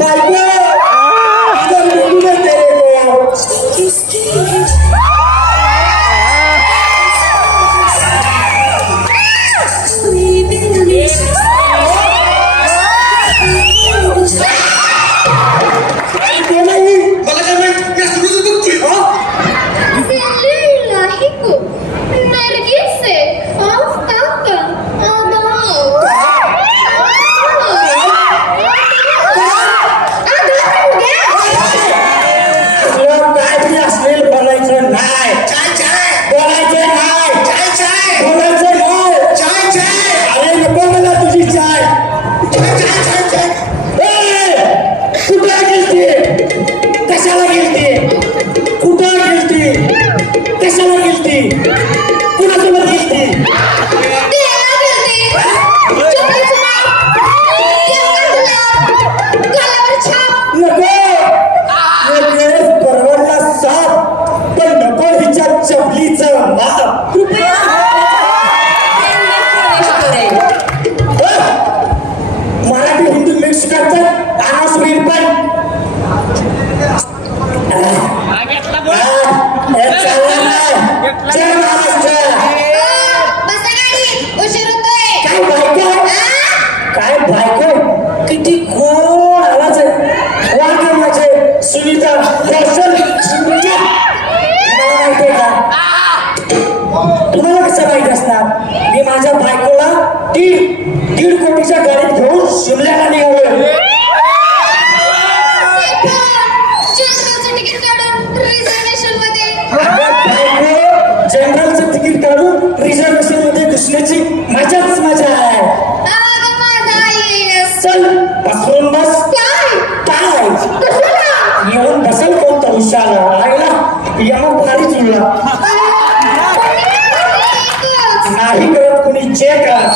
ได้ রিক্সা চাই আনাস পীর পাই чекач.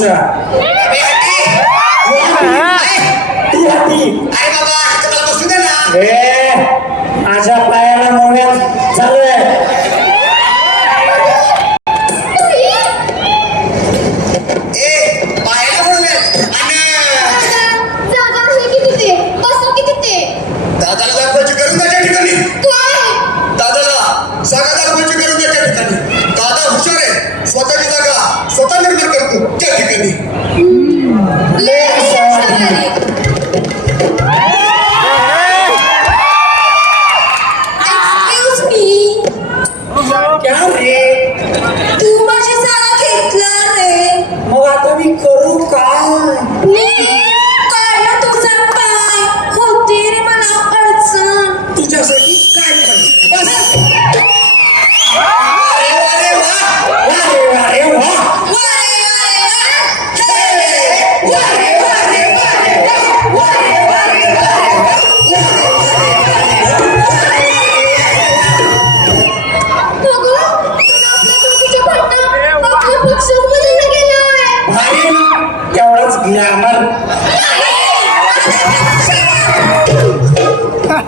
nossa.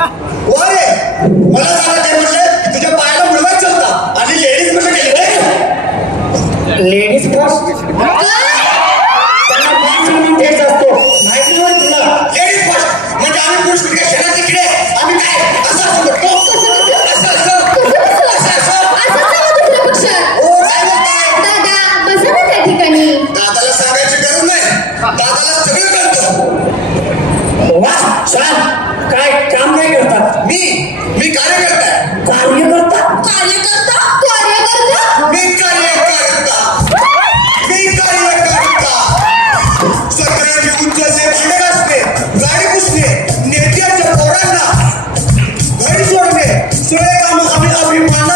मला झालं म्हणजे तुझ्या पायाला मुलगाच लेडीजमध्ये ladies Sore kama kami kami panas.